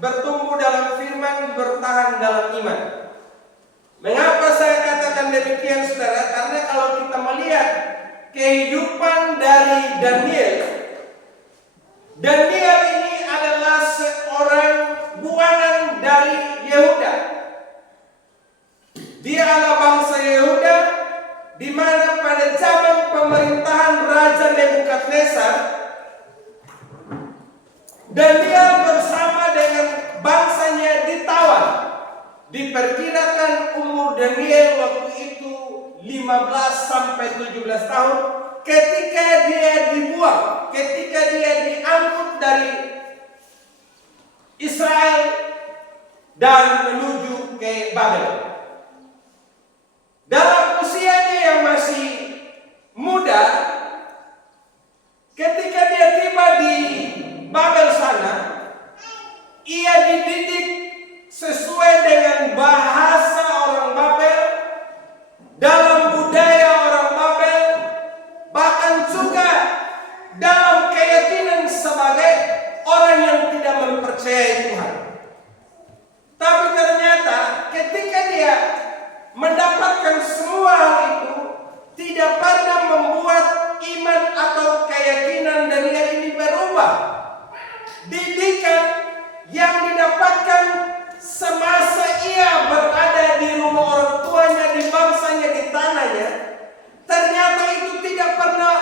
bertumbuh dalam firman, bertahan dalam iman. Mengapa saya katakan demikian, saudara? Karena kalau kita melihat kehidupan dari Daniel ini adalah seorang buangan dari Yehuda. Dia adalah bangsa Yehuda, di mana pada zaman pemerintahan Raja Nebukadnezar, Daniel bersama dengan bangsanya ditawan. Diperkirakan umur Daniel waktu itu 15 sampai 17 tahun ketika dia dibuang, ketika dia diangkut dari Israel dan menuju ke Babel. Dalam usianya yang masih muda, ketika dia tiba di Babel sana, ia dididik sesuai dengan bahasa orang Babel, dalam budaya orang Babel, bahkan juga dalam keyakinan sebagai orang yang tidak mempercayai Tuhan. Tapi ternyata ketika dia mendapatkan semua hal itu, tidak pernah membuat iman atau keyakinan Daniel ini berubah. Didikan yang didapatkan semasa ia berada di rumah orang tuanya, di bangsanya, di tanahnya, ternyata itu tidak pernah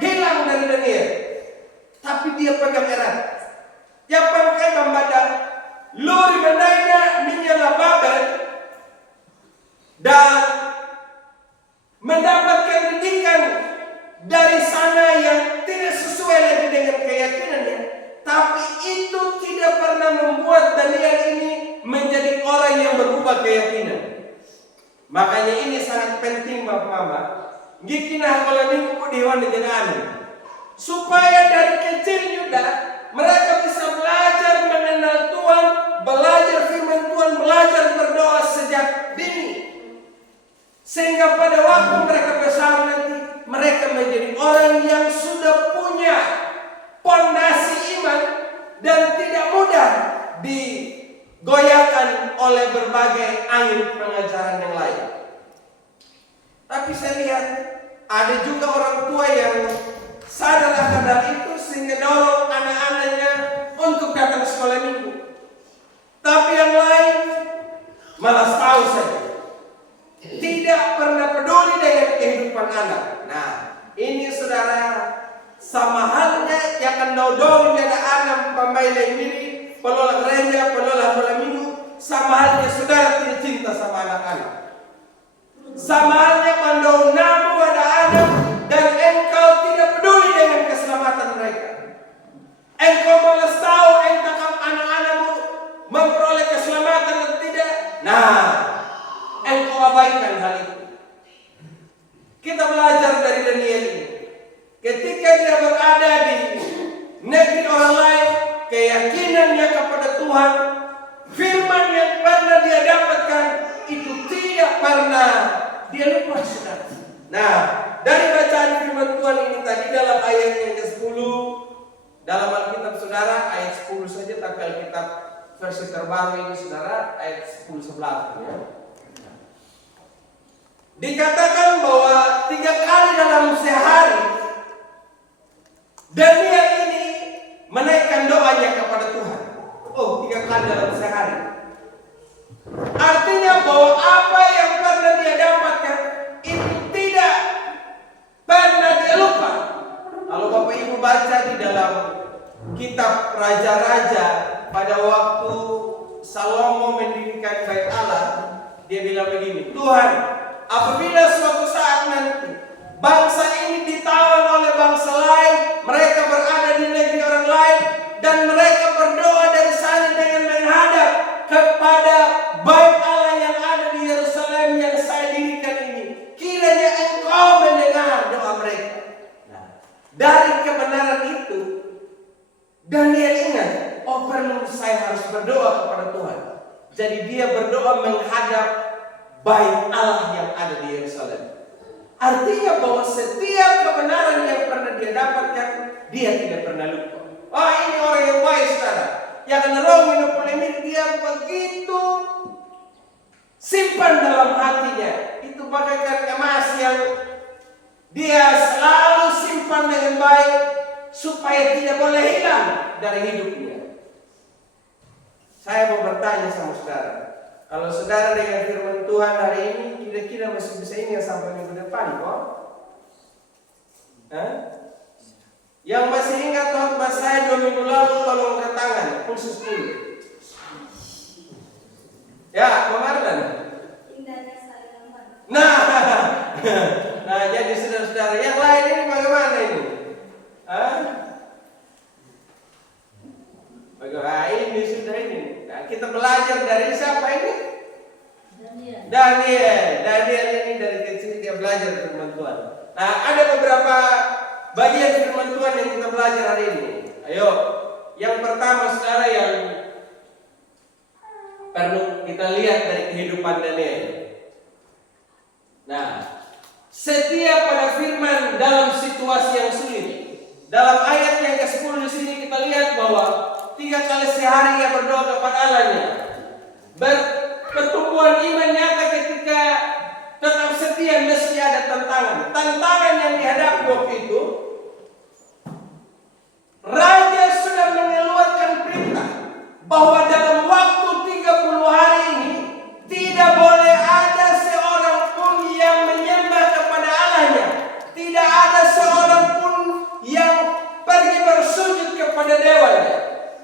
hilang dari Daniel. Tapi dia pegang erat. Yang pakai membaca luri mendaina minyala Babel dan mendapatkan didikan dari sana yang tidak sesuai lagi dengan keyakinannya. Tapi itu tidak pernah membuat Daniel ini menjadi orang yang berubah keyakinan. Makanya ini sangat penting Bapak-Bapak. Gikina kalau minggu diwan dengan supaya dari kecil juga mereka bisa belajar mengenal Tuhan, belajar firman Tuhan, belajar berdoa sejak dini. Sehingga pada waktu mereka besar nanti, mereka menjadi orang yang sudah punya pondasi iman dan tidak mudah digoyahkan oleh berbagai angin pengajaran yang lain. Tapi saya lihat ada juga orang tua yang sadar akan hal itu sehingga dorong anak-anaknya untuk datang sekolah minggu. Tapi yang lain malas tahu saja, tidak pernah peduli dengan kehidupan anak. Nah, ini saudara, sama halnya yang akan dodong dengan anak pemain ini, pelola gereja, pelola bola minggu, sama halnya saudara tidak cinta sama anak-anak. Sama halnya pandau namu ada anak dan engkau tidak peduli dengan keselamatan mereka. Engkau malas tahu engkau anak-anakmu memperoleh keselamatan atau tidak. Nah, engkau abaikan hal itu. Kita belajar dari Daniel ini. Ketika dia berada di negeri orang lain, keyakinannya kepada Tuhan, firman yang pernah dia dapatkan itu tidak pernah dia lupa, saudara. Nah, dari bacaan firman Tuhan ini tadi dalam ayat yang ke-10 dalam Alkitab saudara, ayat 10 saja, tapi Alkitab versi terbaru ini saudara, ayat 10-11 ya. Dikatakan bahwa 3 kali dalam sehari Daniel ini menaikkan doanya kepada Tuhan. Oh, 3 kali dalam sehari. Artinya bahwa apa yang pernah dia dapatkan itu tidak pernah dia lupa. Kalau Bapak Ibu baca di dalam kitab Raja-Raja, pada waktu Salomo mendirikan Bait Allah, dia bilang begini, Tuhan, apabila suatu saat nanti bangsa ini ditawan oleh bangsa lain, mereka berada di negeri orang lain, dan mereka berdoa dari sana dengan menghadap kepada Bait Allah yang ada di Yerusalem yang saya dirikan ini, kiranya engkau mendengar doa mereka. Nah, dari kebenaran itu Daniel ingat, oh perlu saya harus berdoa kepada Tuhan. Jadi dia berdoa menghadap Bait Allah yang ada di Yerusalem. Artinya bahwa setiap kebenaran yang pernah dia dapatkan, dia tidak pernah lupa. Oh, ini orang yang baik, saudara. Yang akan roh minum polemik simpan dalam hatinya. Itu bagaikan emas yang dia selalu simpan dengan baik supaya tidak boleh hilang dari hidupnya. Saya mau bertanya sama saudara, kalau saudara dengan firman Tuhan hari ini kira-kira masih bisa ingat sampai minggu depan kok? Yang masih ingat khotbah saya 2 minggu lalu, tolong angkat tangan, khusus dulu. Ya, Komardan. Indahnya saya lemah. Nah, jadi saudara-saudara yang lain ini bagaimana ini? Bagaimana ini sudah ini? Nah, kita belajar dari siapa ini? Daniel ini dari kecil dia belajar firman Tuhan. Nah, ada beberapa bagian firman Tuhan yang kita belajar hari ini. Ayo, yang pertama saudara yang perlu kita lihat dari kehidupan Daniel. Nah, setia pada firman dalam situasi yang sulit. Dalam ayat yang ke-10 di sini kita lihat bahwa 3 kali sehari ia berdoa kepada Allahnya. Pertumbuhan iman nyata ketika tetap setia meski ada tantangan. Tantangan yang dihadapi waktu itu, raja sudah mengeluarkan perintah bahwa dalam waktu 30 hari ini tidak boleh ada seorang pun yang menyembah kepada Allahnya. Tidak ada seorang pun yang pergi bersujud kepada dewanya,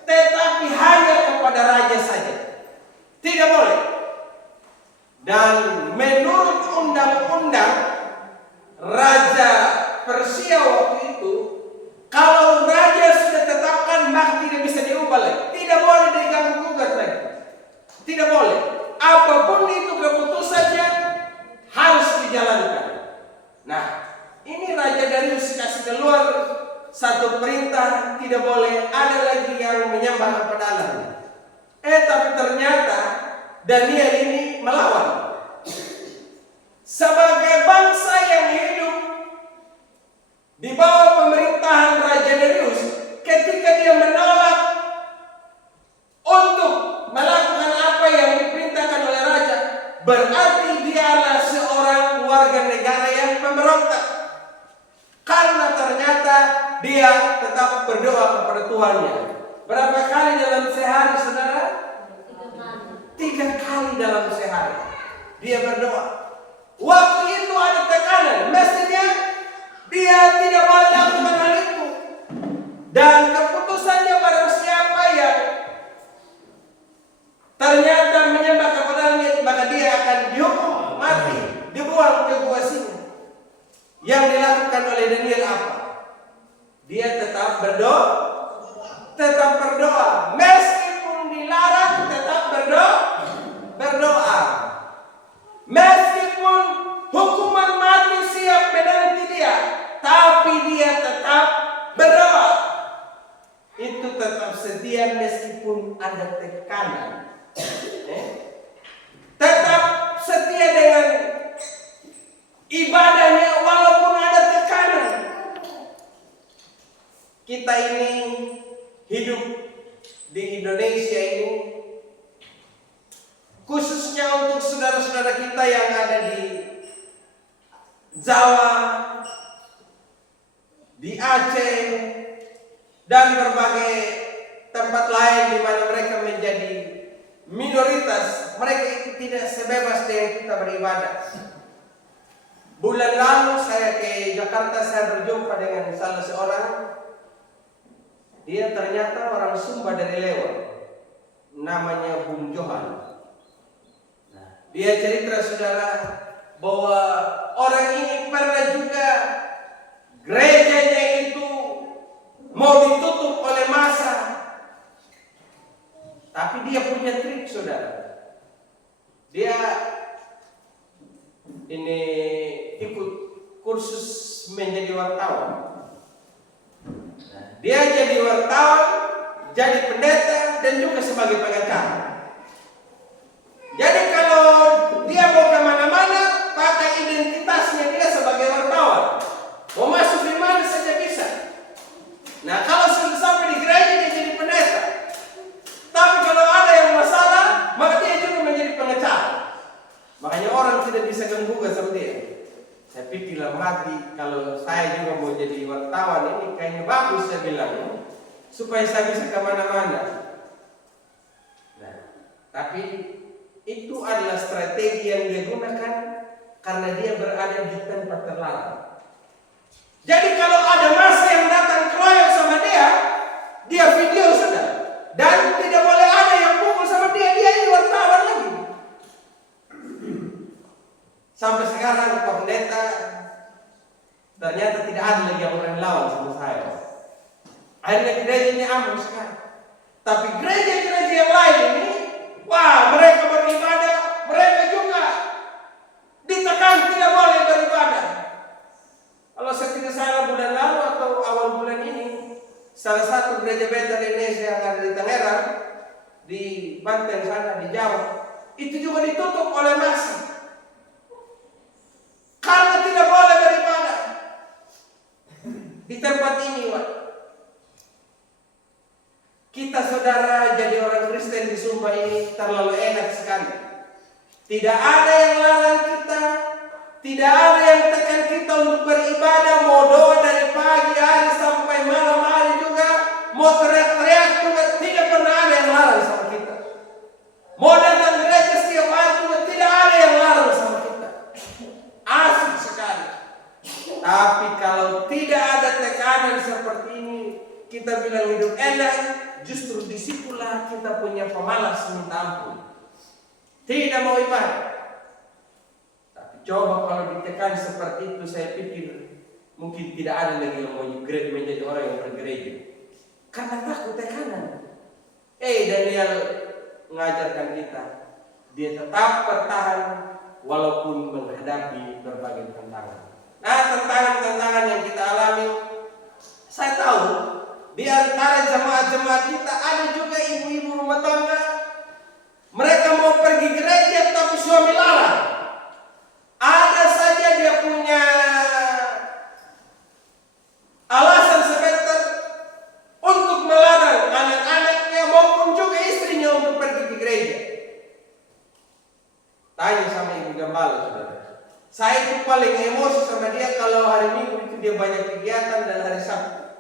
tetapi hanya kepada raja saja. Tidak boleh. Dan menurut undang-undang Raja Persia waktu itu, kalau raja sudah tetapkan maka tidak bisa diubah lagi. Tidak boleh diganggu gugat lagi. Tidak boleh. Apapun itu keputusannya harus dijalankan. Nah, ini Raja Darius kasih keluar satu perintah, tidak boleh ada lagi yang menyembah kepada Allah. Tapi ternyata Daniel ini melawan. Sebagai bangsa yang hidup di bawah pemerintahan Raja Darius, ketika dia menolak untuk melakukan apa yang diperintahkan oleh raja, berarti dia adalah seorang warga negara yang pemberontak. Karena ternyata dia tetap berdoa kepada Tuhannya. Berapa kali dalam sehari, saudara? 3 kali dalam sehari dia berdoa. Waktu itu ada tekanan, mestinya dia tidak boleh lakukan hal itu. Dan keputusannya barang siapa yang ternyata menyembah kepada Allah, maka dia akan dihukum mati, dibuang ke gua singa. Yang dilakukan oleh Daniel apa? Dia tetap berdoa, meskipun dilarang tetap berdoa. Meskipun hukuman mati siap menanti dia, tapi dia tetap berdoa. Itu tetap setia meskipun ada tekanan. Tetap setia dengan ibadahnya walaupun ada tekanan. Kita ini hidup di Indonesia ini, khususnya untuk saudara-saudara kita yang ada di Jawa, di Aceh, dan berbagai tempat lain di mana mereka menjadi minoritas. Mereka itu tidak sebebas yang kita beribadah. Bulan lalu saya ke Jakarta, saya berjumpa dengan salah seorang. Dia ternyata orang Sumba dari Lewa, namanya Bung Johan. Dia cerita, saudara, bahwa orang ini pernah juga gerejanya itu mau ditutup oleh massa, tapi dia punya trik, saudara. Dia ini ikut kursus menjadi wartawan. Dia jadi wartawan, jadi pendeta, dan juga sebagai pengacara. Jadi kalau dia mau kemana-mana, pakai identitasnya dia sebagai wartawan. Mau masuk di mana saja bisa. Nah, kalau sudah sampai di gereja dia jadi pendeta. Tapi kalau ada yang masalah, maka dia juga menjadi pengacara. tidak bisa ganggu sama dia. Saya pikir dalam hati, kalau saya juga mau jadi wartawan ini kayaknya bagus, saya bilang, supaya saya bisa kemana-mana. Nah, tapi itu adalah strategi yang dia gunakan karena dia berada di tempat terlarang. Jadi kalau ada masa yang datang keroyok sama dia video sudah. Dan tidak boleh ada yang pukul sama dia ini wartawan lagi. Sampai sekarang Pak Pendeta ternyata tidak ada lagi yang orang lawan sama saya. Akhirnya gereja ini aman sekarang. Tapi gereja-gereja yang lain ini, wah, mereka beribadah, mereka juga ditekan tidak boleh beribadah. Kalau saya tidak salah bulan lalu atau awal bulan ini, salah satu gereja Bethel Indonesia yang ada di Tangerang, di Banten sana, di Jawa, itu juga ditutup oleh massa. Karena tidak boleh beribadah di tempat ini, Wak. Kita saudara jadi orang Kristen di Sumba ini terlalu enak sekali. Tidak ada yang larang kita, tidak ada yang tekan kita untuk beribadah, mau doa dari pagi hari sampai malam hari juga, mau teriak-teriak juga, tidak pernah ada yang larang sama kita. Mau datang gereja setiap hari juga tidak ada yang larang sama kita. Asik sekali. Tapi kalau tidak ada tekanan seperti ini, kita bilang hidup enak, justru disitulah kita punya pemalas minta ampun. Tidak mau ibadah. Tapi coba kalau ditekan seperti itu, saya pikir mungkin tidak ada lagi yang mau menjadi orang yang bergereja. Karena takut tekanan. Daniel mengajarkan kita, dia tetap bertahan walaupun menghadapi berbagai tantangan. Nah, tantangan-tantangan yang kita alami, saya tahu di antara jemaat-jemaat kita ada juga ibu-ibu rumah tangga. Mereka mau pergi gereja tapi suami larang. Ada saja dia punya alasan sebentar untuk melarang anak-anaknya maupun juga istrinya untuk pergi ke gereja. Tanya sama ibu gembala, saudara. Saya itu paling emosi sama dia kalau hari Minggu itu dia banyak kegiatan dan hari Sabtu.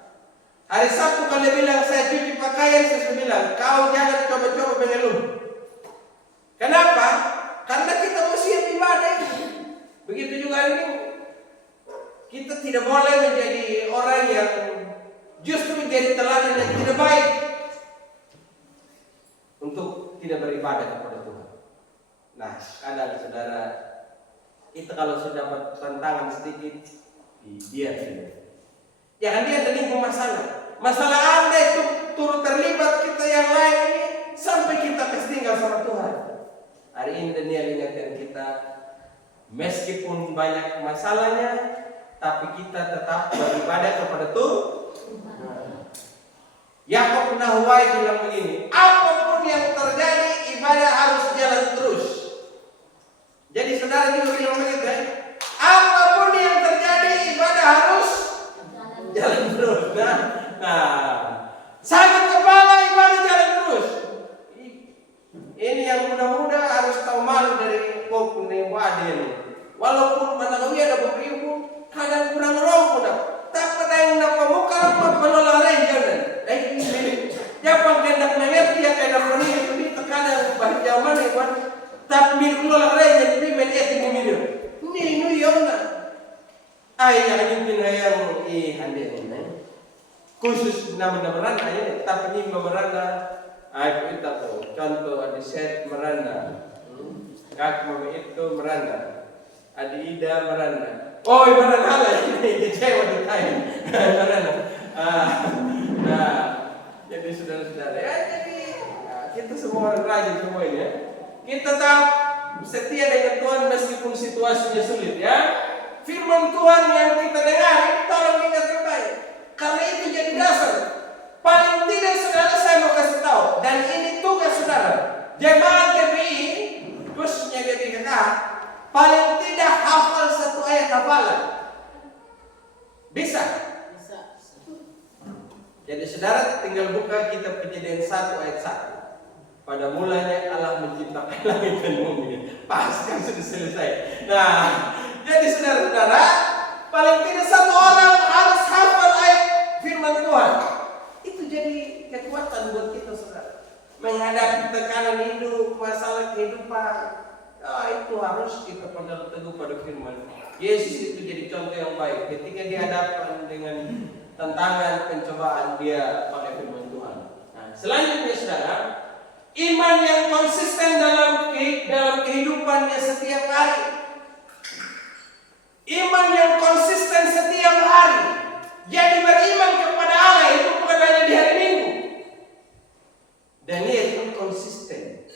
Hari Sabtu kalau dia bilang saya cuci pakaian, saya bilang kau jangan coba-coba mengeluh. Kenapa? Karena kita mesti ibadah. Begitu juga hari Minggu. Kita tidak boleh menjadi orang yang justru menjadi teladan yang tidak baik untuk tidak beribadah kepada Tuhan. Nah, kadang saudara, kita kalau sudah dapat tantangan sedikit, dia tidak. Jangan dia terlibat masalah. Masalah Anda itu turut terlibat kita yang lain ini sampai kita tinggal sama Tuhan. Hari ini Daniel ingatkan kita, meskipun banyak masalahnya, tapi kita tetap beribadah kepada Tuhan. Yakob Nahwai bilang begini, apapun yang terjadi, ibadah harus jalan terus. Jadi saudara juga bilang begitu, apapun yang terjadi, ibadah harus jalan terus. Sakit kepala, ibadah jalan terus. Ini yang muda-muda harus tahu malu dari pokok ini. Walaupun managawi ada beberapa, kadang kurang roh pun. Tak pada yang dapat muka apa penolak renjanan. Jangan kendak mengerti ya kena pernah itu terkadang bahasa zaman itu. Tapi penolak renjanan itu menjadi pemilu. Ini yona. Ayah nyumpin ayam handek ini. Khusus nama merana ya, tapi ini merana. Ayah kita tuh contoh ada set merana. Kak mami itu merana. Adi Ida merana. Oh, merana halal ini kecewa ditanya. Merana. Nah, jadi saudara-saudara ya, jadi kita semua orang rajin semua ini ya. Kita tetap setia dengan Tuhan meskipun situasinya sulit ya. Firman Tuhan yang kita dengar ini tolong ingat baik. Karena itu jadi dasar. Paling tidak saudara saya mau kasih tahu, dan ini tugas saudara. Jemaat GPI khususnya GPKK paling tidak hafal satu ayat hafalan. Bisa? Bisa. Jadi saudara tinggal buka kitab Kejadian 1 ayat 1. Pada mulanya Allah menciptakan langit dan bumi. Pas kan sudah selesai. Nah, jadi saudara-saudara, paling tidak satu orang harus hafal ayat firman Tuhan. Itu jadi kekuatan buat kita, saudara. Menghadapi tekanan hidup, masalah kehidupan. Itu harus kita pegang teguh pada firman. Yesus itu jadi contoh yang baik. Ketika dihadapkan dengan tantangan, pencobaan, dia pakai firman Tuhan. Nah, selanjutnya saudara, iman yang konsisten dalam kehidupannya setiap hari. Iman yang konsisten setiap hari. Jadi beriman kepada Allah itu bukan hanya di hari Minggu. Daniel itu konsisten.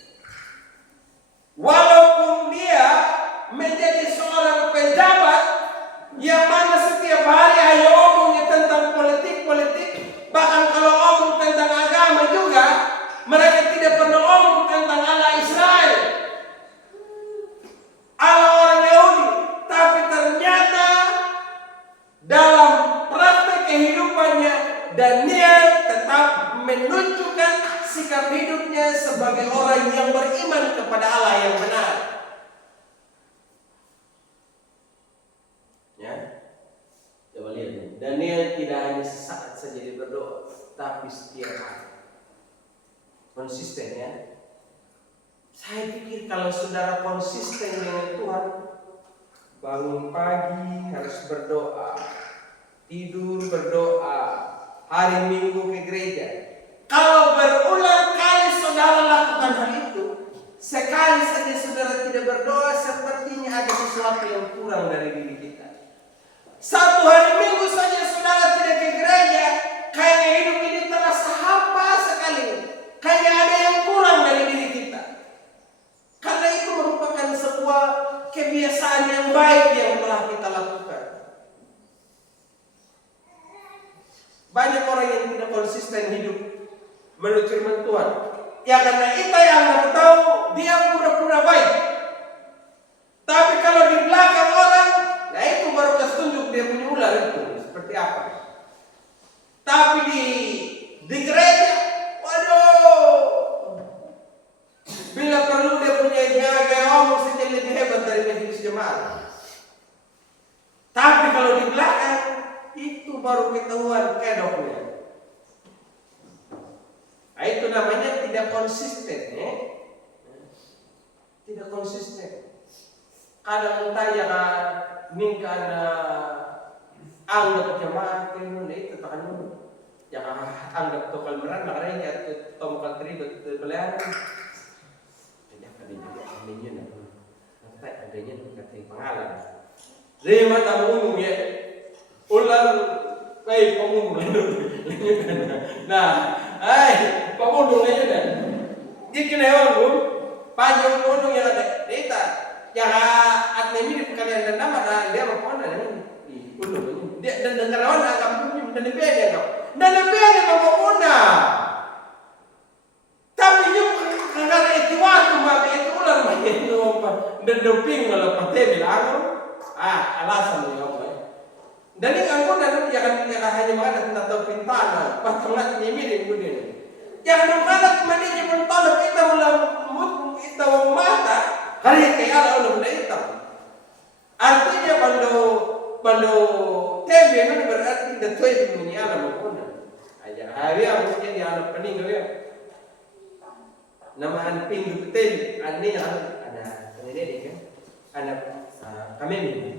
Walaupun dia menjadi seorang pejabat yang mana setiap hari hanya omongnya tentang politik, bahkan kalau omong tentang agama juga, mereka tidak pernah omong tentang Allah Israel, Allah orang Yahudi. Tapi ternyata dalam praktek kehidupannya, Daniel tetap menunjukkan sikap hidupnya sebagai orang yang beriman kepada Allah yang benar. Ya, coba lihat. Daniel tidak hanya sesaat saja dia berdoa, tapi setiap hari. Konsisten ya. Saya pikir kalau saudara konsisten dengan Tuhan, bangun pagi harus berdoa, tidur berdoa, hari Minggu ke gereja. Kalau berulang kali saudara lakukan hal itu, sekali saja saudara tidak berdoa, sepertinya ada sesuatu yang kurang dari diri kita. Satu hari Minggu saja saudara tidak ke gereja, kayaknya hidup ini terasa hampa sekali. Kayaknya ada yang kurang dari diri kita. Karena itu merupakan sebuah kebiasaan yang baik yang telah kita lakukan. Banyak orang yang tidak konsisten hidup menurut firman Tuhan. Ya karena kita yang nggak tahu, dia pura-pura baik. Tapi kalau di belakang orang, nah itu baru kasih tunjuk dia punya ular itu seperti apa. Tapi di gereja, waduh, bila perlu dia punya gaya omong saja lebih hebat dari majelis jemaat. Tapi kalau di belakang, itu baru ketahuan kedoknya. Nah, itu namanya tidak konsisten ya. Tidak konsisten. Kadang tanya ning kana anggap jemaat itu itu takan ya anggap tokal meran makanya ya tongkal teribet belahan. Jadi kali ini na. Nanti adanya kata pengalaman. Lima tamu umum ya. Ular kayak pemulung nah, pemulung aja dah. Dia kena orang panjang pemulung yang ada data. Yang admin di kalian dan nama dia apa pun ada di pulung. Dia dan negarawan agak punya dan lebih dia kau. Dan lebih dia apa pun tapi dia karena itu waktu mati itu ular mati itu apa dan doping kalau pakai bilang alasan dia apa. Dan ini angkut dan jangan hanya mengatakan tentang pintana, pas tengah ini kemudian. Jangan mengatakan maninya mentolak kita melamun kita mata, hari kayak Allah udah hitam. Artinya bando TV itu berarti the toy bunyi alam pun. Aja hari aku jadi alam pening ya. Nama anping betul, ini ada ini kan, ada kami ini.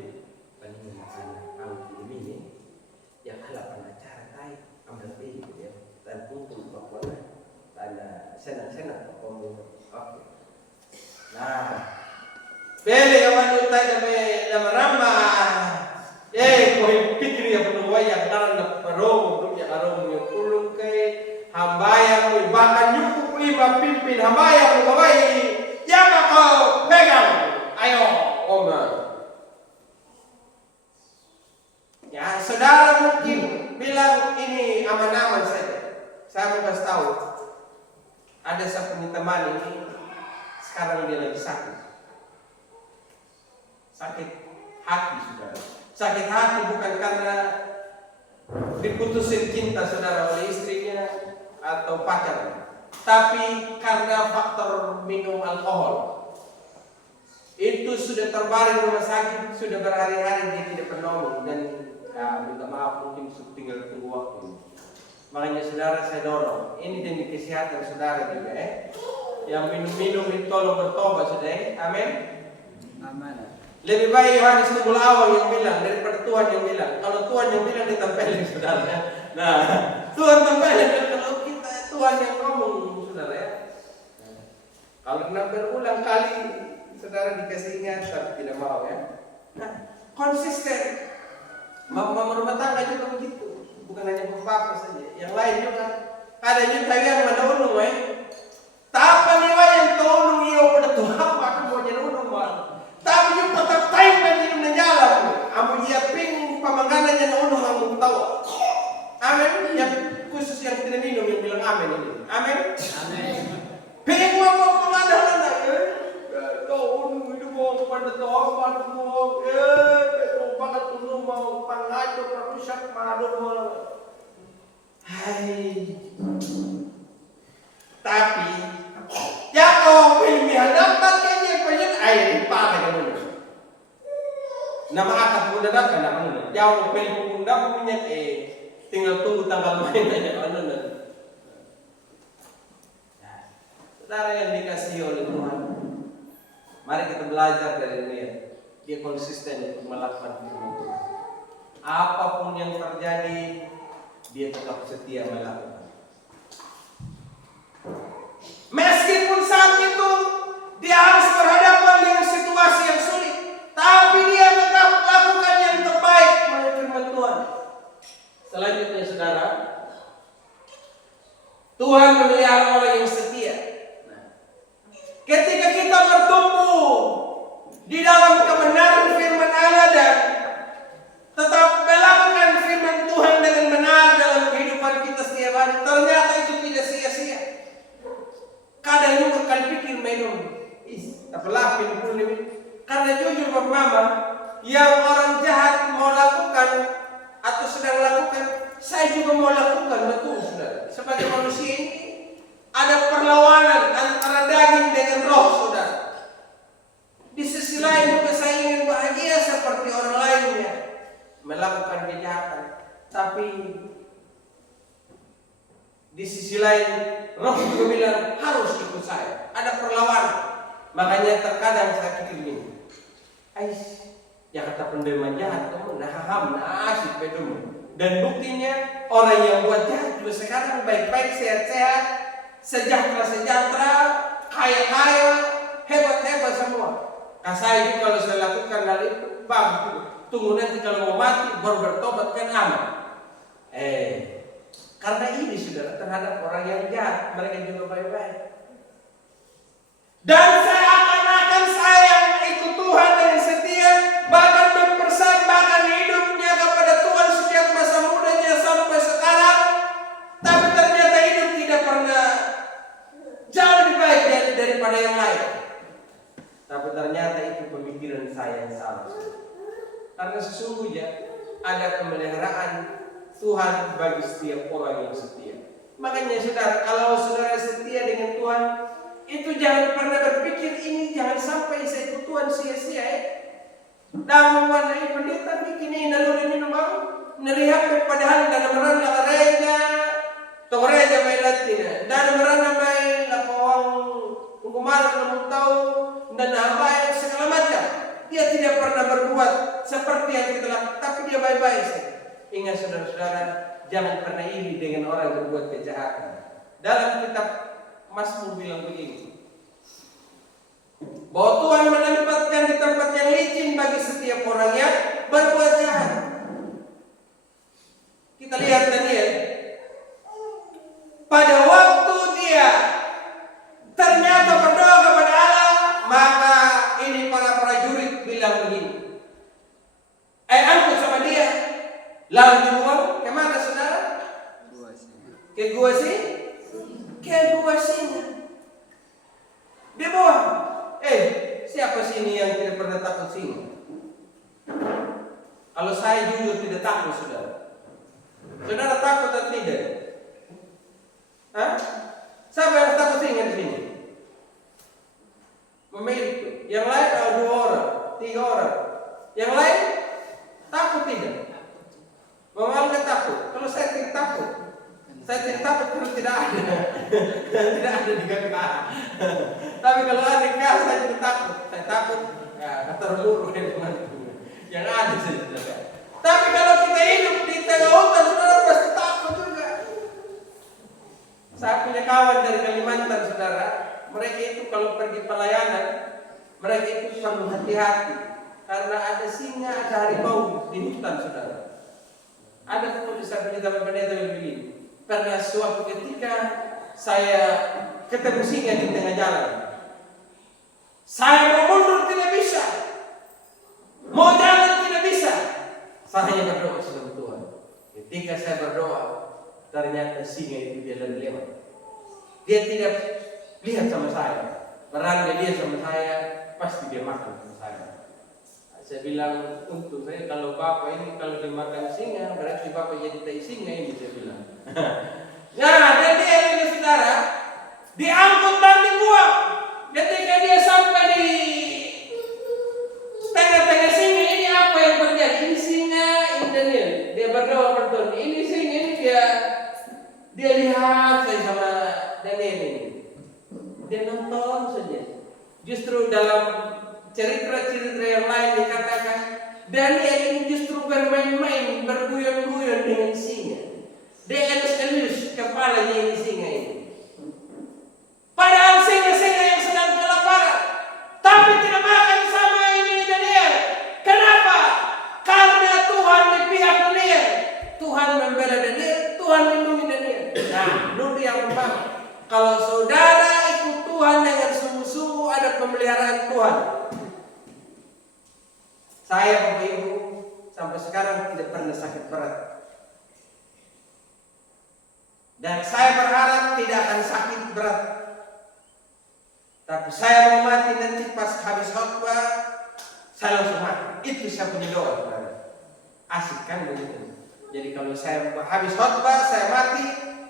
Yang halapan acara tay ambil pilih gitu ya dan puntung pokoknya tanda senang pokoknya oke. Nah pilih yang mana tay nama ramah kau pikir ya penuh yang karena peromu yang arom yang ulung kay hambayang bahkan nyukup lima pimpin hambayang kawai yang kau pegang ayo oma. Ya, saudara mungkin bilang ini aman-aman saja. Saya mau kasih tahu. Ada satu teman ini sekarang dia lagi sakit. Sakit hati, saudara. Sakit hati bukan karena diputusin cinta saudara oleh istrinya atau pacarnya, tapi karena faktor minum alkohol. itu sudah terbaring rumah sakit, sudah berhari-hari dia tidak penolong dan minta maaf mungkin tinggal tunggu waktu. Makanya saudara saya dorong, ini demi kesehatan saudara juga Yang minum-minum itu tolong bertobat saudara. Amin. Amin. Lebih baik Yohanes Tunggul Awal yang bilang daripada Tuhan yang bilang. Kalau Tuhan yang bilang ditempelin saudara. Nah, Tuhan tempelin kalau kita Tuhan yang ngomong saudara ya. Kalau kena berulang kali saudara dikasih ingatan tidak mau ya. Nah, konsisten. Mama rumah tangga juga begitu. Bukan hanya bapak saja, yang lain juga. Ada juga yang menulung Tapa niwa yang tolong iyo pada Tuhan apa mau jadi ulung tapi juga tetap time kan hidup menjalan. Amu ping pemangganan yang ulung amu tahu. Amin. Yang khusus yang tidak minum yang bilang amin ini. Amin. Amin. Ping mau pemangganan kau ulung hidup mau pada Tuhan pada mau banget ulung mau pangajak rusak malu mau. Hai. Tapi ya kau pilih dapat kayaknya banyak air pakai kamu. Nama akad pun dapat nama. Jauh pilih pun dapat punya tinggal tunggu tanggal main aja mana. Saudara yang dikasihi oleh Tuhan, mari kita belajar dari dia. Dia konsisten untuk melakukan firman Tuhan. Apapun yang terjadi, dia tetap setia melakukan. Meskipun saat itu dia harus berhadapan dengan situasi yang sulit, tapi dia tetap lakukan yang terbaik menurut firman Tuhan. Selanjutnya saudara, Tuhan memelihara orang yang setia. Ketika kita bertumbuh di dalam kebenaran firman Allah dan tetap melakukan firman Tuhan dengan benar dalam kehidupan kita setiap hari, ternyata itu tidak sia-sia. Kadang juga kali pikir minum, apalah minum ini. Karena jujur mama, yang orang jahat mau lakukan atau sedang lakukan, saya juga mau lakukan betul saudara. Sebagai manusia ini ada perlawanan antara daging dengan roh saudara. Di sisi lain juga saya ingin bahagia seperti orang lainnya melakukan kejahatan, tapi di sisi lain roh juga bilang harus ikut saya. Ada perlawanan. Makanya terkadang saya pikir gini, ya kata penderima jahat kamu naham asik bedumu. Dan buktinya orang yang buat jahat juga sekarang baik-baik, sehat-sehat, sejahtera, kaya-kaya, hebat-hebat semua. Nah saya juga kalau saya lakukan hal itu bagus. Tunggu nanti kalau mau mati baru bertobat kan aman. Karena ini saudara terhadap orang yang jahat, mereka juga baik-baik. Dan saya akan sayang ikut Tuhan dengan setia, bahkan mempersembahkan hidupnya kepada Tuhan setiap masa mudanya sampai sekarang. Tapi ternyata hidup tidak pernah jauh lebih baik daripada yang lain. Tapi ternyata itu pemikiran saya yang salah. Karena sesungguhnya ada pemeliharaan Tuhan bagi setiap orang yang setia. Makanya saudara, kalau saudara setia dengan Tuhan, itu jangan pernah berpikir ini jangan sampai saya ikut Tuhan sia-sia Dan mewarnai pendeta bikin ini lalu minum mau nelihat padahal dan merana gereja, gereja may Latina, dan merana may lapawang kumaran namun tahu dan apa segala macam. Dia tidak pernah berbuat seperti yang kita lakukan, tapi dia baik-baik saja. Ingat saudara-saudara, jangan pernah iri dengan orang yang berbuat kejahatan. Dalam kitab Mazmur bilang begini, bahwa Tuhan menempatkan di tempat yang licin bagi setiap orang yang berbuat jahat. Kita lihat Daniel, pada waktu dia ternyata berdoa kepada Allah, maka ini para prajurit bilang begini, angkut sama dia, lalu dibuang kemana saudara? Ke gua singa. Dia buang. Siapa sini yang tidak pernah takut singa? Kalau saya jujur tidak takut saudara. Saudara takut atau tidak? Siapa yang takut singa di sini? memilih itu. Yang lain 2 orang, 3 orang. Yang lain takut tidak? Mama nggak takut. Kalau saya tidak takut. Saya tidak takut kalau tidak ada. Tidak ada di KK. Tapi kalau ada di KK saya tidak takut. Saya takut ya terburu yang ada saja. Tapi kalau kita hidup di tengah hutan, saudara pasti takut juga. Saya punya kawan dari Kalimantan, saudara. Mereka itu kalau pergi pelayanan, mereka itu selalu hati-hati karena ada singa, ada harimau di hutan, saudara. Ada tulisan pendeta begini. Karena suatu ketika saya ketemu singa di tengah jalan, saya mau mundur tidak bisa, mau jalan tidak bisa. Saya hanya berdoa sama Tuhan. Ketika saya berdoa, ternyata singa itu dia lewat. Dia tidak lihat sama saya, beranda dia sama saya, pasti dia makan sama saya. Saya bilang untuk saya kalau bapak ini kalau dimakan singa berarti bapak jadi tai singa ini, saya bilang. Nah, dan dia ini saudara diangkut dan dibuang. Ketika dia sampai di tengah-tengah singa ini, apa yang terjadi? Ini singa, ini Daniel. Dia berdoa berdoa. Ini singa ini dia lihat saya sama Daniel ini. Dia nonton saja. Justru dalam cerita-cerita yang lain dikatakan Daniel ini justru bermain-main, berguyon-guyon dengan singa. Dia elus-elus kepalanya ini singa ini. Padahal singa-singa yang sedang kelaparan, tapi tidak makan sama ini Daniel. Kenapa? Karena Tuhan di pihak Daniel. Tuhan membela Daniel, Tuhan lindungi Daniel. Nah, itu yang pertama. Kalau saudara ikut Tuhan dengan sungguh-sungguh, ada pemeliharaan Tuhan. Saya Bapak Ibu sampai sekarang tidak pernah sakit berat. Dan saya berharap tidak akan sakit berat. Tapi saya mau mati nanti pas habis khotbah, saya langsung mati. Itu saya punya doa, saudara. Asik kan begitu. Jadi kalau saya habis khotbah, saya mati,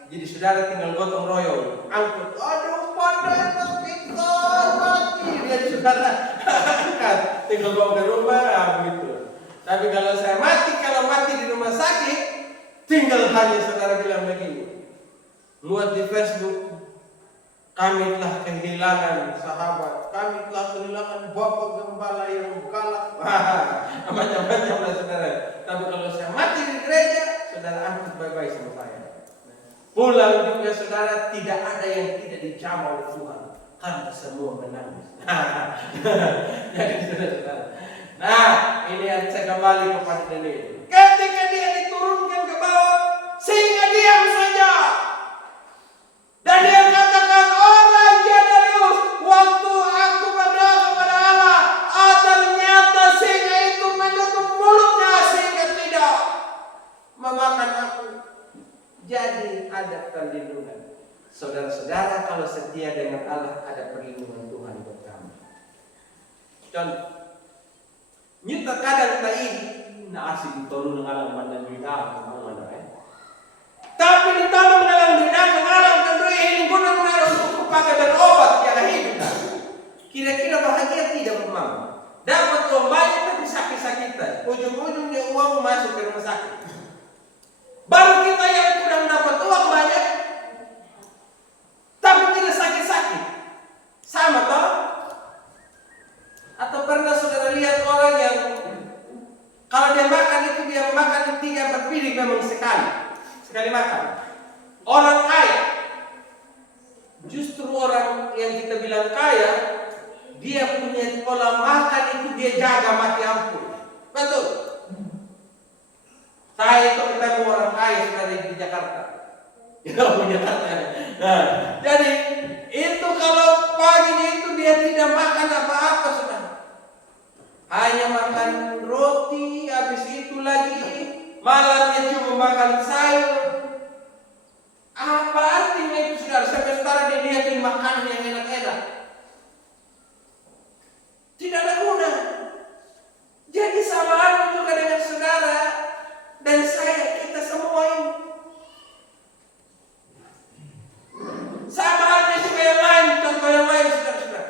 jadi saudara tinggal gotong royong, angkut. Aduh, pandai kita mati. Jadi saudara angkat, tinggal bawa ke rumah, begitu. Tapi kalau saya mati, kalau mati di rumah sakit, tinggal hanya saudara bilang begini. Muat di Facebook, kami telah kehilangan sahabat, kami telah kehilangan bapak gembala yang galak, macam-macam lah saudara. Tapi kalau saya mati di gereja, saudara angkut bye-bye sama saya. Pulang juga saudara, tidak ada yang tidak dijamah oleh Tuhan, karena semua menangis. Jadi saudara. Nah, ini yang saya kembali kepada Daniel. Ketika dia diturunkan ke bawah, sehingga diam saja. Dan dia katakan, oh Raja Darius, waktu aku berdoa kepada Allah, ternyata singa itu menutup mulutnya sehingga tidak memakan aku. Jadi ada perlindungan. Saudara-saudara, kalau setia dengan Allah, ada perlindungan Tuhan buat kamu. Contoh, ini terkadang tak ini, asik ditolong dengan alam dan bidang, tapi ditolong dalam bidang alam dan ini guna untuk pakai dan obat tiada hidup. Kira-kira bahagia tidak memang? Dapat uang banyak tapi sakit-sakitan. Ujung-ujungnya uang masuk ke rumah sakit. Baru kita yang kurang dapat uang banyak, tapi tidak sakit-sakit. Sama toh? Atau pernah saudara lihat orang yang kalau dia makan itu dia makan 3-4 piring memang sekali makan. Orang kaya, justru orang yang kita bilang kaya, dia punya pola makan itu dia jaga mati ampun. Betul. Saya itu ketemu orang kaya di Jakarta. Di Jakarta. Nah, jadi itu kalau paginya itu dia tidak makan apa-apa sudah. Hanya makan roti, habis itu lagi malamnya cuma makan sayur. Apa artinya itu saudara? Sementara dia lihatin makanan yang enak-enak, tidak ada guna. Jadi sama halnya juga dengan saudara dan saya, kita semua ini. Sama halnya juga yang lain, contoh yang lain saudara-saudara.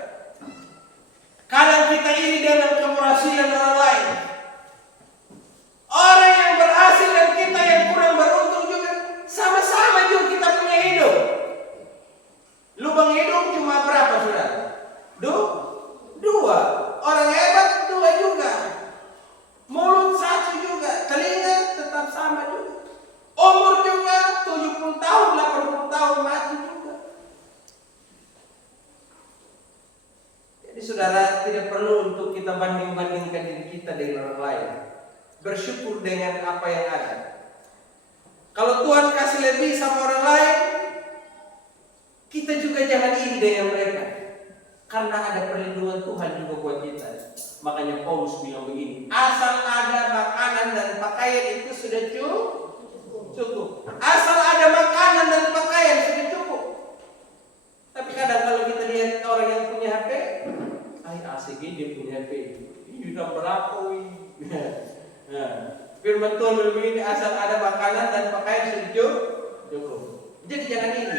Jadi saudara, tidak perlu untuk kita banding-bandingkan diri kita dengan orang lain. Bersyukur dengan apa yang ada. Kalau Tuhan kasih lebih sama orang lain, kita juga jangan iri dengan mereka. Karena ada perlindungan Tuhan juga buat kita. Makanya Paulus bilang begini, asal ada makanan dan pakaian itu sudah cukup. Asal ada makanan dan pakaian sudah cukup. Tapi kadang kalau kita lihat orang yang punya HP, asik dia punya HP. Ini udah berapa nah, firman Tuhan begini, asal ada makanan dan pakaian sudah cukup. Jadi jangan ini.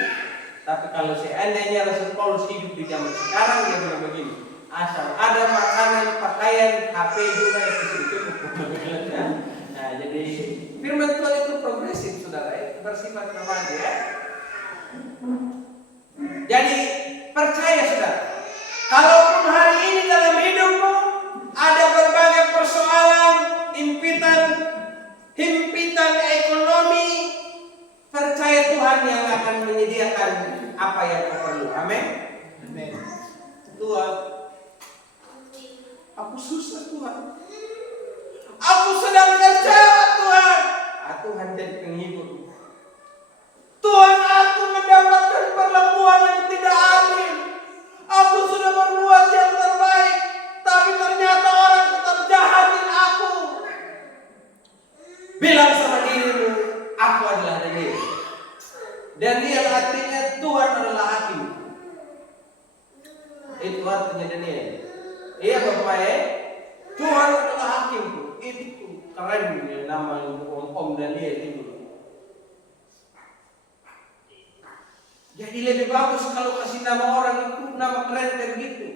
Tapi kalau seandainya Rasul Paulus hidup di zaman sekarang, dia bilang begini, asal ada makanan, pakaian, HP juga itu sudah cukup. Nah, jadi firman Tuhan itu progresif, saudara, bersifat remaja. Ya? Jadi percaya, saudara, kalaupun hari ini dalam hidupmu ada berbagai persoalan, himpitan ekonomi, percaya Tuhan yang akan menyediakan apa yang kau perlu. Amin. Amin. Tuhan, aku susah Tuhan. Aku sedang kecewa Tuhan. Tuhan jadi penghibur. Tuhan, aku mendapatkan perlakuan yang tidak adil. Aku sudah berbuat yang terbaik, tapi ternyata orang tetap jahatin aku. Bilang sama dirimu, aku adalah Daniel. Daniel artinya Tuhan adalah hakim. Itu artinya Daniel. Iya Bapak ya, Tuhan adalah hakim. Itu keren ya, nama Om Daniel itu. Jadi lebih bagus kalau kasih nama orang itu nama keren kayak begitu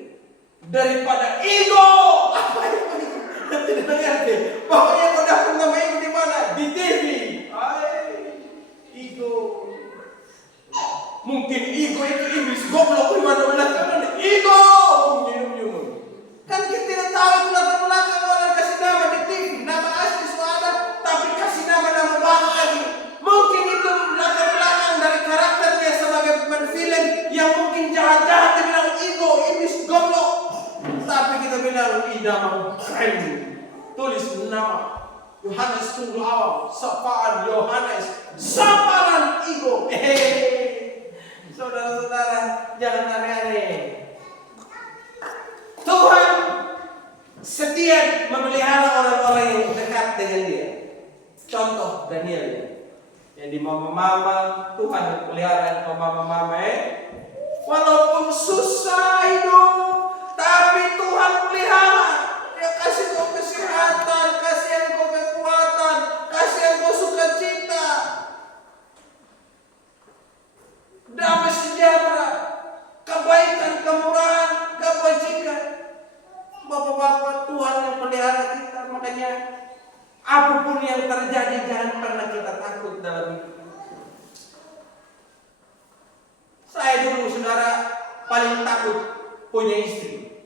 daripada ego. Apa itu? Tidak ngerti. Pokoknya kau dapat nama ego di mana? Di TV. Ego. Mungkin ego itu iblis goblok di mana-mana. Ego. Kan kita tidak tahu itu latar belakang orang kasih nama di TV. Nama asli sudah ada, tapi kasih nama baru lagi. Mungkin itu latar belakang dari karakternya sebagai pemain film yang mungkin jahat-jahat. Dia bilang ego, iblis goblok. Tapi kita bilang nama keren. Tulis nama Yohanes Tunggul Awam, sapaan Yohanes, samparan ego. Saudara-saudara, jangan aneh-aneh. Tuhan setia memelihara orang-orang yang dekat dengan dia. Contoh Daniel, yang di mama-mama, Tuhan memelihara engkau mama-mama. Walaupun susah hidup, tapi Tuhan pelihara. Dia kasih kau kesehatan, kasih engkau kekuatan, kasih engkau sukacita, damai sejahtera, kebaikan, kemurahan, kebajikan. Bapak-bapak, Tuhan yang pelihara kita. Makanya apapun yang terjadi, jangan pernah kita takut dalam hidup. Saya dulu, saudara, paling takut punya istri.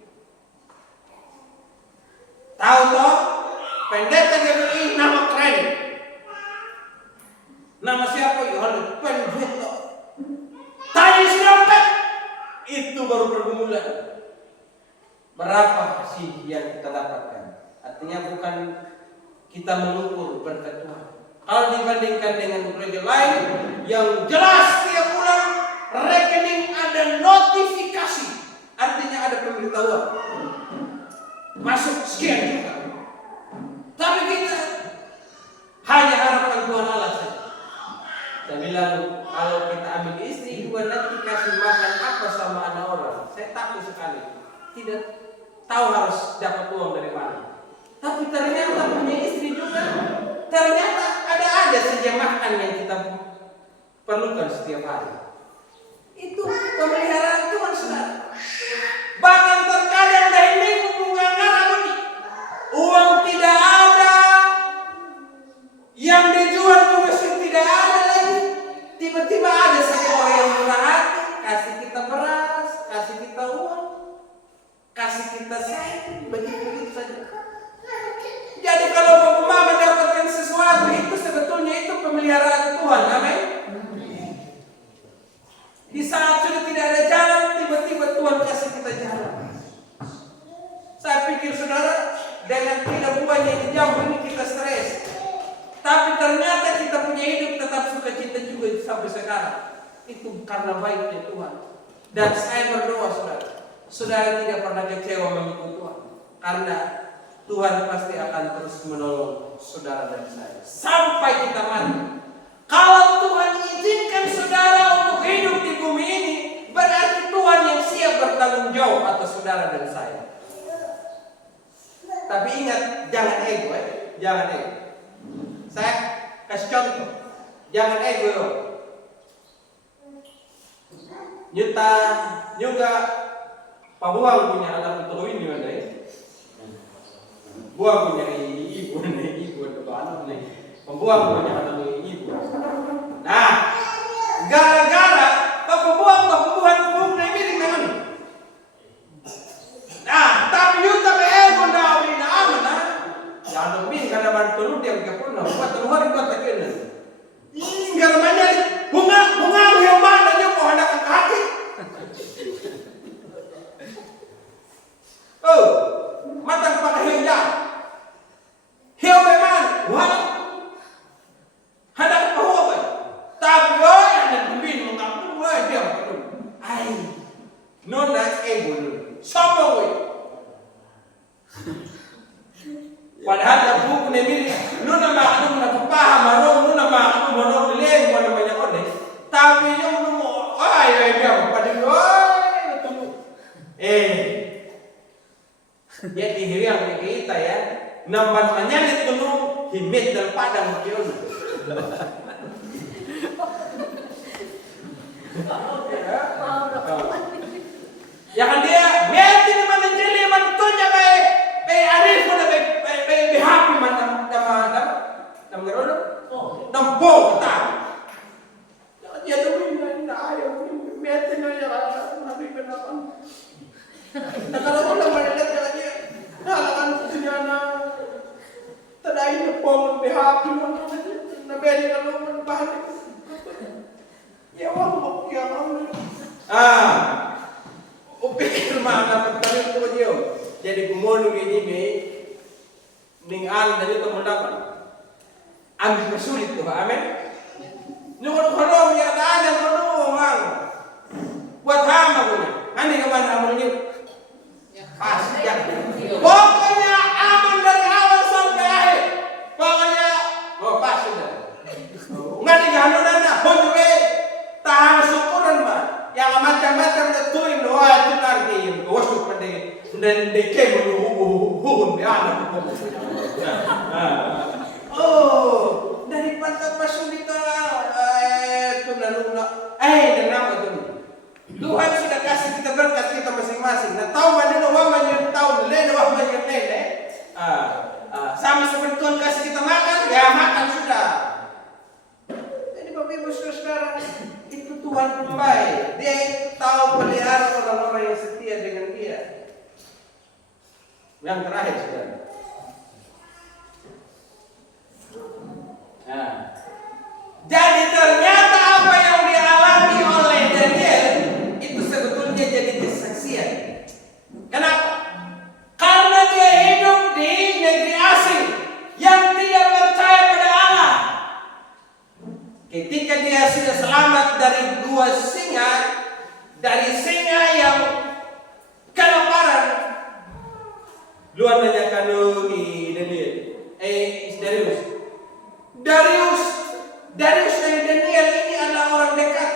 Tahu toh? Pendeta dia bilang, nama keren. Nama siapa? Yohanes Pendeta. Tanya siapa? Itu baru pergumulan. Berapa sih yang kita dapatkan? Artinya bukan kita mengukur berkat Tuhan. Kalau dibandingkan dengan gereja lain yang jelas tiap bulan rekening ada notifikasi, artinya ada pemberitahuan masuk sekian juta. Tapi kita hanya harapan Tuhan Allah saja. Saya bilang kalau kita ambil istri juga nanti kasih makan apa sama anak orang, saya takut sekali. Tidak tahu harus dapat uang dari mana. Tapi ternyata punya istri juga, ternyata ada saja makan yang kita perlukan setiap hari. Itu pemeliharaan Tuhan, saudara. Bahkan terkadang dari minggu bunga begini, uang tidak ada, yang dijual juga sudah tidak ada lagi. Tiba-tiba ada seseorang yang murah hati, kasih kita beras, kasih kita uang, kasih kita sayang, begitu saja. Jadi kalau bapak mama mendapatkan sesuatu itu sebetulnya itu pemeliharaan Tuhan, amin. Di saat sudah tidak ada jalan, tiba-tiba Tuhan kasih kita jalan. karena baiknya Tuhan. Dan saya berdoa saudara tidak pernah kecewa mengikut Tuhan. Karena Tuhan pasti akan terus menolong saudara dan saya sampai kita mati. Kalau Tuhan izinkan saudara untuk hidup di bumi ini, berarti Tuhan yang siap bertanggung jawab atas saudara dan saya. Tapi ingat, jangan ego, jangan ego. Saya kasih contoh, jangan ego. Nyuta juga pabuang punya anak itu ini mana ya? Buang punya ibu atau anak nih. Pembuang punya anak ibu. Nah, gara-gara pembuang ini dengan. Nah, tapi yuta ego dah ini aman. Jangan bin kada bantu dia berkepun nah buat luar buat takena. Ini garamanya bunga yang mana dia mau hendak kaki. Oh, mata kepada hiya. Hiya memang wah. Hendak apa? Tapi yang bin mengaku dia betul. Ai. Nona ego. Siapa we? Padahal tak buku ni nuna maknum na paham marong nuna maknum marong leng wala banyak onde. Tapi yung numo ay dia pading ya dihiriang kita ya. Namban manyalit kuno himit dal padang kiyon. Ya kan dia meti ni man jeli man tunya bae arif mo na bae happy man nam ngerono nam bol ta ya dumi na ayo meti na ya nabi benapan na kalau na manelet ya dia halakan siniana tadai na bol be happy man na beli kalau man bahari ya wong kya upikir mana pertanyaan tu dia. Jadi gumonu ini ning al dari teman-teman. Ambil bersulit tu, amin. Nunggu kalau yang ada nunggu orang. Buat hama punya. Andi kapan amalnya? Pas ya. Pokoknya aman dari awal sampai akhir. Pokoknya pas sudah. Ngadi gano nana, honwe tahan syukuran mah. Yang macam-macam tentuin doa itu nanti wasuk pada dan deke menghubung dia anak oh dari pantat pasulita itu naluna dan nama itu Tuhan sudah kasih kita berkat kita masing-masing. Nah tahu mana wah mana tahu lele wah mana lele sama seperti Tuhan kasih kita makan ya makan sudah. Jadi Bapak Ibu Saudara itu Tuhan baik. Dia tahu pelihara orang-orang yang setia dengan dia. Yang terakhir saudara. Nah, jadi ternyata apa yang dialami oleh Daniel itu sebetulnya jadi kesaksian. Kenapa? Karena dia hidup di negeri asing yang tidak percaya pada Allah. Ketika dia sudah selamat dari dua singa, dari singa yang kelaparan, luar nanyakan di Daniel, Darius dari Daniel ini adalah orang dekat.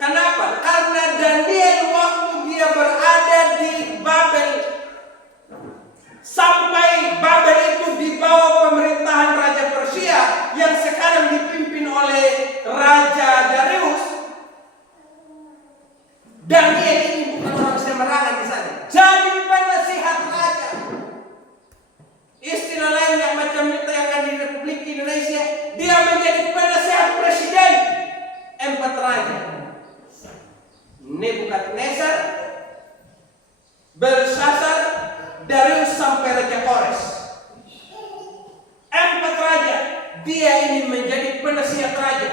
Kenapa? Karena Daniel waktu dia berada di Babel, sampai Babel itu di bawah pemerintahan Raja Persia yang sekarang dipimpin oleh Raja Darius. Daniel ini bukan orang sembarangan di sana. Jadi penasihat raja. Istilah lain yang macam itu yang ada di Republik Indonesia, dia menjadi penasihat presiden 4 raja. Nebukadnezar, Belshazzar, Darius sampai Raja Kores. 4 raja. Dia ini menjadi penasihat raja.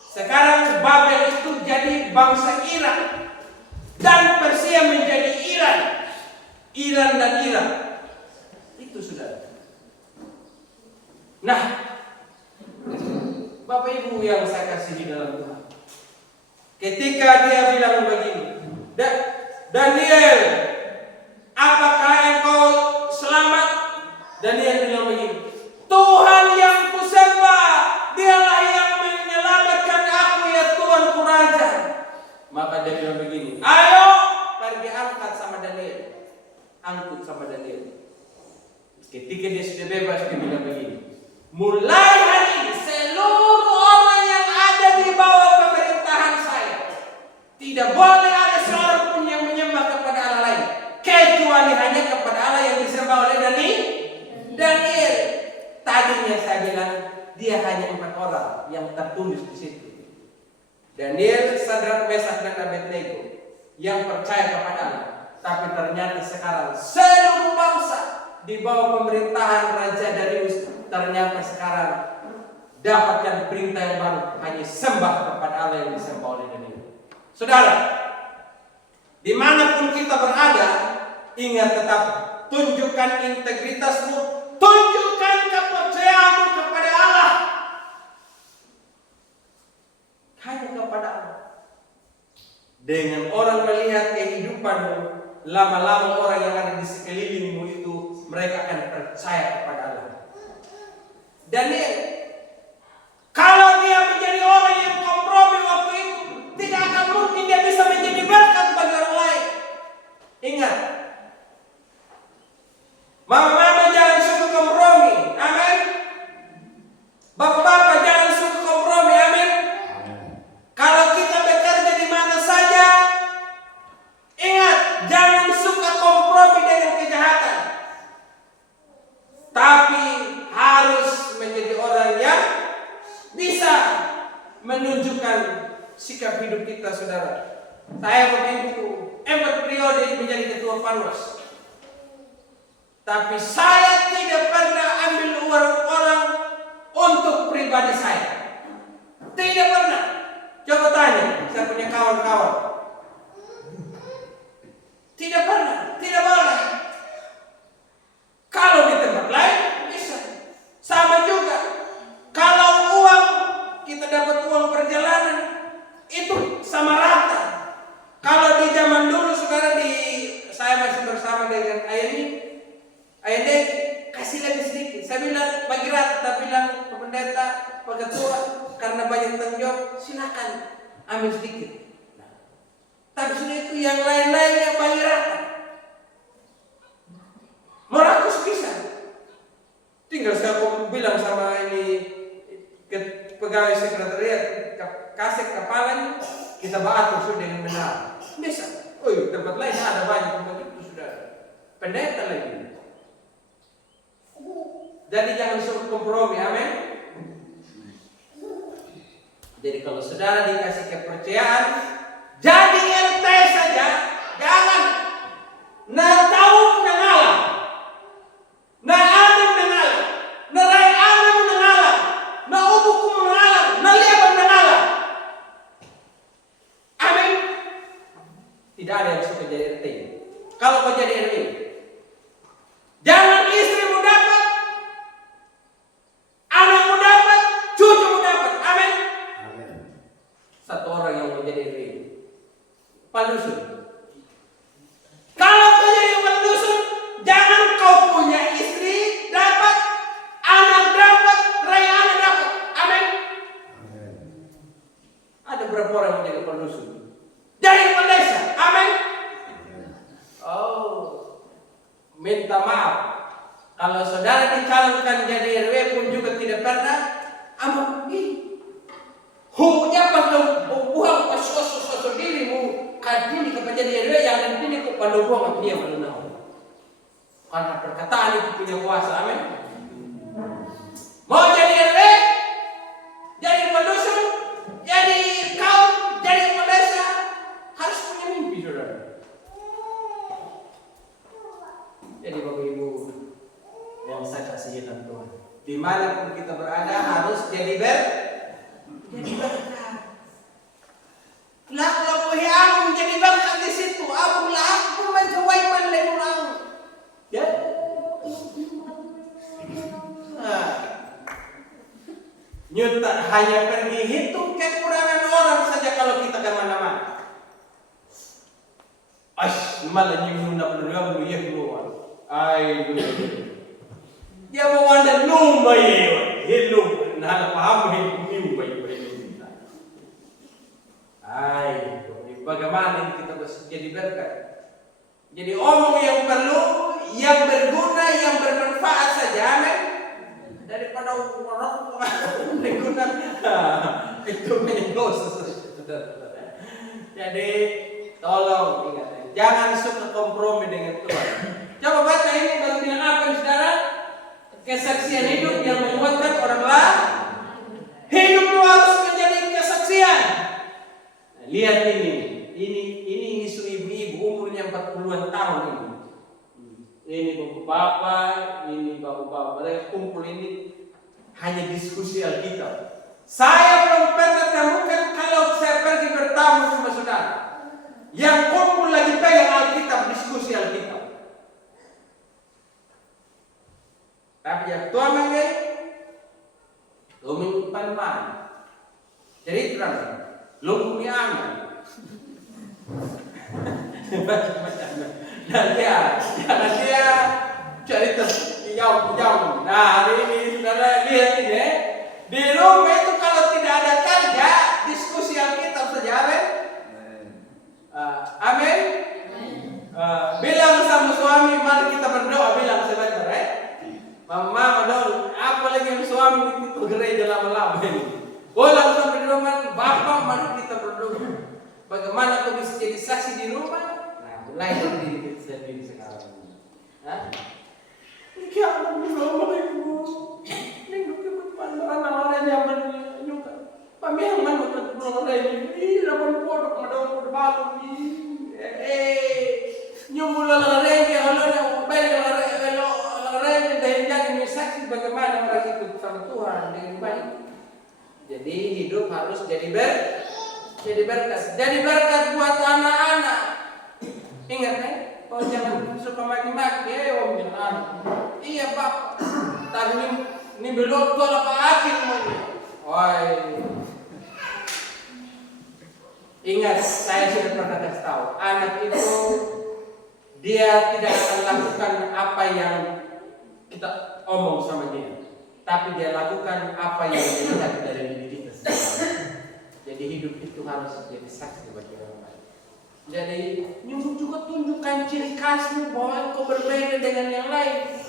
Sekarang Babel itu jadi bangsa Iran dan Persia menjadi Iran. Iran dan Irak. Itu sudah. Nah, Bapak Ibu yang saya kasihi dalam Tuhan, Ketika dia bilang begini, Daniel, apakah engkau selamat? Daniel bilang begini, Tuhan yang kusembah, dialah yang menyelamatkan aku ya Tuanku Raja. Maka dia bilang begini, ayo pergi angkat sama Daniel. Angkut sama Daniel. Ketika dia sudah bebas, dia bilang begini, mulai hari ini seluruh orang yang ada di bawah pemerintahan saya tidak boleh ada seorang pun yang menyembah kepada Allah lain kecuali hanya kepada Allah yang disembah oleh Daniel. Tadinya saya bilang dia hanya 4 orang yang tertulis di situ. Daniel, Sadrak, Mesak, dan Abednego yang percaya kepada Allah. Tapi ternyata sekarang seluruh bangsa di bawah pemerintahan Raja Darius ternyata sekarang dapatkan perintah yang baru, hanya sembah kepada Allah yang disembah oleh Daniel. Saudara, dimanapun kita berada, ingat tetap tunjukkan integritasmu, tunjukkan kepercayaanmu kepada Allah, hanya kepada Allah. Dengan orang melihat kehidupanmu, lama-lama orang yang ada di sekelilingmu itu mereka akan percaya kepada Allah. Daniel, kalau dia menjadi orang yang kompromi waktu itu, tidak akan mungkin dia bisa menjadi berkat bagi orang lain. Ingat, mama-mama jangan suka kompromi, amin. Bapak-bapak jangan suka kompromi, amin. Kalau kita bekerja di mana saja, ingat, jangan suka kompromi dengan kejahatan. Tapi harus menjadi orang yang bisa menunjukkan sikap hidup kita, saudara. Saya begitu 4 periode menjadi ketua Panwas, tapi saya tidak pernah ambil uang orang untuk pribadi saya. Tidak pernah. Coba tanya, saya punya kawan-kawan. Tidak pernah, tidak boleh. Kalau di tempat lain bisa. Sama juga. Kalau uang, kita dapat uang perjalanan, itu sama rata. Kalau di zaman dulu, saudara, saya masih bersama dengan Ayah kasih lagi sedikit. Saya bilang bagi rata, tapi bilang ke pendeta, Pak Ketua, karena banyak tanggung jawab, silakan ambil sedikit. Tapi sudah itu yang lain-lainnya bagi rata. Merakus bisa. Tinggal saya bilang sama pegawai sekretariat, kasih kepalanya, kita atur sudah dengan benar. Bisa. Oh iya, tempat lain ada banyak begitu, sudah. Pendeta lagi. Jadi jangan suka kompromi, amin. Jadi kalau saudara dikasih kepercayaan, jadi RT saja, jangan. Nah tahu mengalah, nah alim mengalah, nah rai alim mengalah, nah ubuku mengalah, nah liabang mengalah. Amin. Tidak ada yang suka jadi RT. Kalau mau jadi RT, jangan istrimu dapat, anakmu dapat, cucumu dapat. Amin. Satu orang yang mau jadi RT, Pandusun. Kalau kau jadi pendusun, jangan kau punya istri dapat, anak dapat, rai anak dapat. Amin. Ada berapa orang yang menjadi pendusun? Jadi pendesa. Amin. Oh, minta maaf. Kalau saudara dicalonkan jadi RW pun juga tidak pernah amal ini. Hukumnya pada buang sosok dirimu. Kadini kepada RW yang ini kok pada buang dia mengenal. Karena perkataan itu punya kuasa. Amin. Mau jadi RW, jadi pendusun, jadi kaum, jadi pendesa, harus punya mimpi, saudara. Jadi Bapak Ibu yang saya kasihi dalam Tuhan, dimanapun kita berada harus jadi berkat. Lakuhi aku menjadi berkat di situ. Aku pun menjawai menlemulang. Ya. Nyuta hanya pergi hitung kekurangan orang saja. kalau kita kemana-mana. Malah nyimuna program lu ya keluar. Dia mau ada numba ya, hello, nah paham numba ya. Bagaimana kita jadi berkat? Jadi omong yang perlu, yang berguna, yang bermanfaat saja, amin. Daripada orang berguna itu mendosa. Jadi tolong ingat, jangan suka kompromi dengan Tuhan. Coba baca ini baru bilang apa saudara? Kesaksian hidup yang menguatkan orang lain. Hidup harus menjadi kesaksian. Nah, lihat ini isu ibu-ibu umurnya 40-an tahun ini. Ini bapak-bapak, ini bapak-bapak, mereka kumpul ini hanya diskusi Alkitab. Saya belum pernah temukan kalau saya pergi bertamu sama saudara yang kumpul lagi pegang Alkitab, diskusi Alkitab. Tapi yang tua mengai, luming pan-pan, jadi terang, luming anak. Dan dia cerita jauh. Nah hari ini saudara lihat ini, di rumah itu kalau tidak ada kerja, diskusi Alkitab saja, amin. Amin. Bilang sama suami, mari kita berdoa, bilang sebentar, Mama dong, apalagi yang suami itu gereja lama-lama ini. Pulang sampai di rumah, bapak mari kita berdoa. Bagaimana kau bisa jadi saksi di rumah? Nah, mulai dari diri kita sendiri sekarang. Ini apa belum ibu? Ini bukan orang zaman juga. Pamiang mana belum ada ini? Ini dapat produk madam berbalon ini. Nyumbul lari kalau nak balik lari dan jadi saksi bagaimana orang itu sama Tuhan dengan baik. Jadi hidup harus jadi berkat. Jadi berkat buat anak-anak. Ingat kau jangan suka maki-maki om jangan. Iya pak. Tadi ini belum kau apa akhir mau. Ingat saya sudah pernah kasih tahu. Anak itu dia tidak akan lakukan apa yang kita omong sama dia, tapi dia lakukan apa yang dia lihat dari diri kita sendiri. Jadi hidup itu harus jadi saksi bagi orang lain. Jadi nyuruh juga tunjukkan ciri khasmu bahwa kau berbeda dengan yang lain.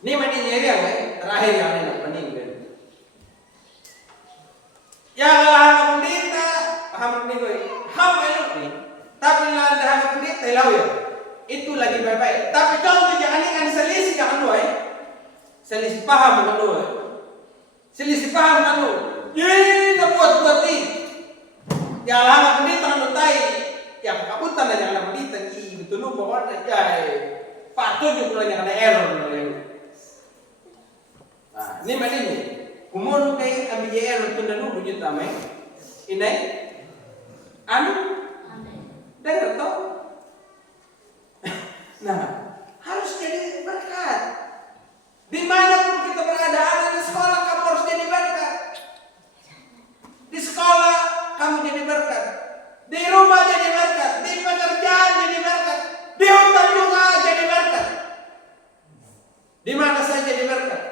Ini maninya dia, terakhir yang enak meninggal. Yang lahan pendeta, paham meninggal. Ham elok nih, tapi lahan pendeta lau ya. Itu lagi baik-baik. Tapi contoh jangan ikan selisih jangan doa. Selisih paham dengan doa. Selisih paham kan lu? Ini buat ini. Yang lama pendeta kan tai. Yang kabutan dan yang lama pendeta betul lu bahwa ada patut juga yang ada error lu. Nah, ini mana ini? Kumon kayak ambil error tu dan lu bunyi tamai. Ini, dengar tau? Nah, harus jadi berkat. Dimanapun kita berada, ada di sekolah kamu harus jadi berkat. Di sekolah kamu jadi berkat. Di rumah jadi berkat. Di pekerjaan jadi berkat. Di hotel juga jadi berkat. Di mana saja jadi berkat.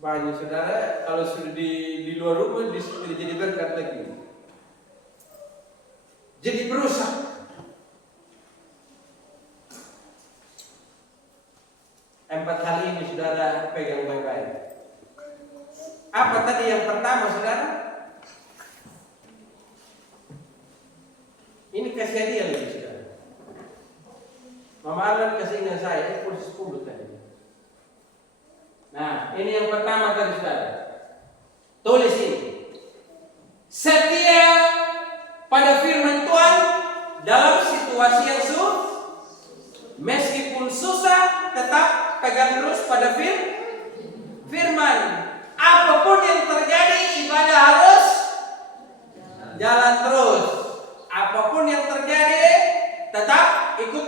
Banyak saudara kalau sudah di luar rumah disuruh jadi berkat lagi. Jadi berusaha. Empat hal ini saudara pegang baik-baik. Apa tadi yang pertama saudara? Ini kasih hadiah lagi saudara. Mama Alan kasih ingat saya, kursi 10 tadi. Nah, ini yang pertama tadi saudara. Tulis ini. Setia pada firman Tuhan dalam situasi yang sulit. Meskipun susah, tetap pegang terus pada firman. Apapun yang terjadi, ibadah harus jalan terus. Apapun yang terjadi, tetap ikut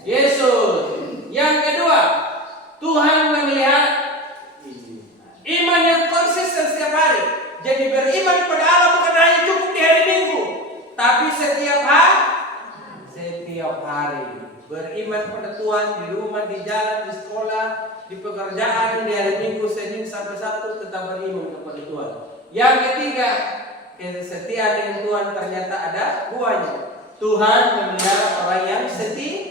Yesus. Yang kedua, Tuhan Jadi beriman pada Allah bukan hanya cukup di hari Minggu, tapi setiap hari. Beriman pada Tuhan di rumah, di jalan, di sekolah, di pekerjaan, di hari Minggu, Senin sampai Sabtu tetap beriman kepada Tuhan. Yang ketiga, kesetiaan dengan Tuhan ternyata ada buahnya. Tuhan memelihara orang yang setia.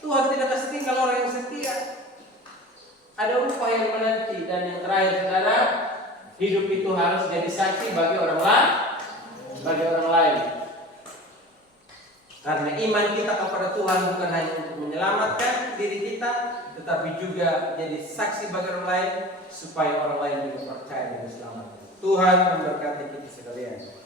Tuhan tidak kasih tinggal orang yang setia. Ada upah yang menanti. Dan yang terakhir, saudara, hidup itu harus jadi saksi bagi orang lain. Karena iman kita kepada Tuhan bukan hanya untuk menyelamatkan diri kita, tetapi juga jadi saksi bagi orang lain supaya orang lain juga percaya dan selamat. Tuhan memberkati kita sekalian.